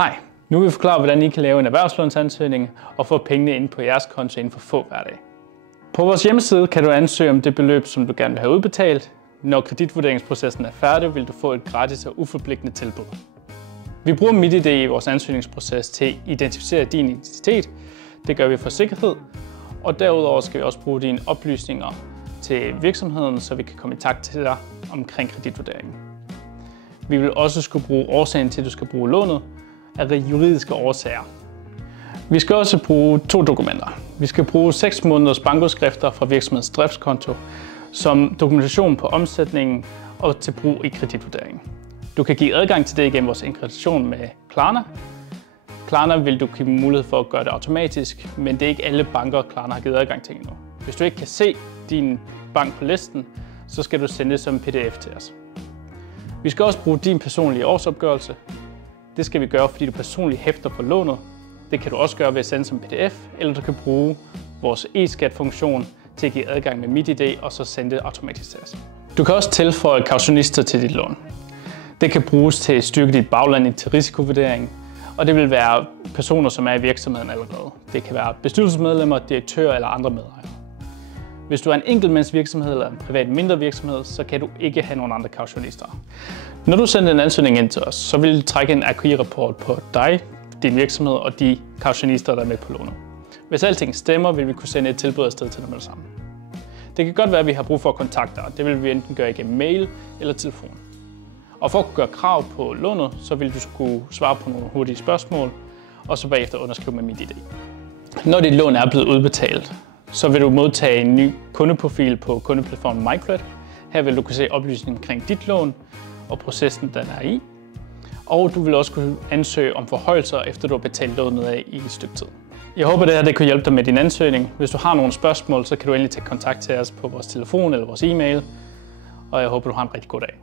Hej, nu vil vi forklare, hvordan I kan lave en erhvervslånsansøgning og få pengene ind på jeres konto inden for få hverdage. På vores hjemmeside kan du ansøge om det beløb, som du gerne vil have udbetalt. Når kreditvurderingsprocessen er færdig, vil du få et gratis og uforpligtende tilbud. Vi bruger MitID i vores ansøgningsproces til at identificere din identitet. Det gør vi for sikkerhed, og derudover skal vi også bruge dine oplysninger til virksomheden, så vi kan komme i takt til dig omkring kreditvurderingen. Vi vil også skulle bruge årsagen til, at du skal bruge lånet af juridiske årsager. Vi skal også bruge 2 dokumenter. Vi skal bruge 6 måneders bankudskrifter fra virksomhedens driftskonto som dokumentation på omsætningen og til brug i kreditvurderingen. Du kan give adgang til det igennem vores integration med Klarna. Klarna vil du give mulighed for at gøre det automatisk, men det er ikke alle banker, Klarna har givet adgang til endnu. Hvis du ikke kan se din bank på listen, så skal du sende det som en PDF til os. Vi skal også bruge din personlige årsopgørelse. Det skal vi gøre, fordi du personligt hæfter for lånet. Det kan du også gøre ved at sende som PDF, eller du kan bruge vores e-skat-funktion til at give adgang med MitID og så sende det automatisk til os. Du kan også tilføje kautionister til dit lån. Det kan bruges til at styrke dit bagland til risikovurdering, og det vil være personer, som er i virksomheden allerede. Det kan være bestyrelsesmedlemmer, direktører eller andre medejere. Hvis du er en enkeltmandsvirksomhed eller en privat mindre virksomhed, så kan du ikke have nogen andre kautionister. Når du sender en ansøgning ind til os, så vil vi trække en AQI-rapport på dig, din virksomhed og de kautionister, der er med på lånet. Hvis alting stemmer, vil vi kunne sende et tilbud afsted til dig med det samme. Det kan godt være, at vi har brug for at kontakte dig. Det vil vi enten gøre igennem mail eller telefon. Og for at kunne gøre krav på lånet, så vil du skulle svare på nogle hurtige spørgsmål, og så bagefter underskrive med MitID. Når dit lån er blevet udbetalt, så vil du modtage en ny kundeprofil på kundeplatformen MyCredit. Her vil du kunne se oplysninger omkring dit lån og processen, den er i. Og du vil også kunne ansøge om forhøjelser, efter du har betalt lånet af i et stykke tid. Jeg håber, det her kunne hjælpe dig med din ansøgning. Hvis du har nogle spørgsmål, så kan du endelig tage kontakt til os på vores telefon eller vores e-mail. Og jeg håber, du har en rigtig god dag.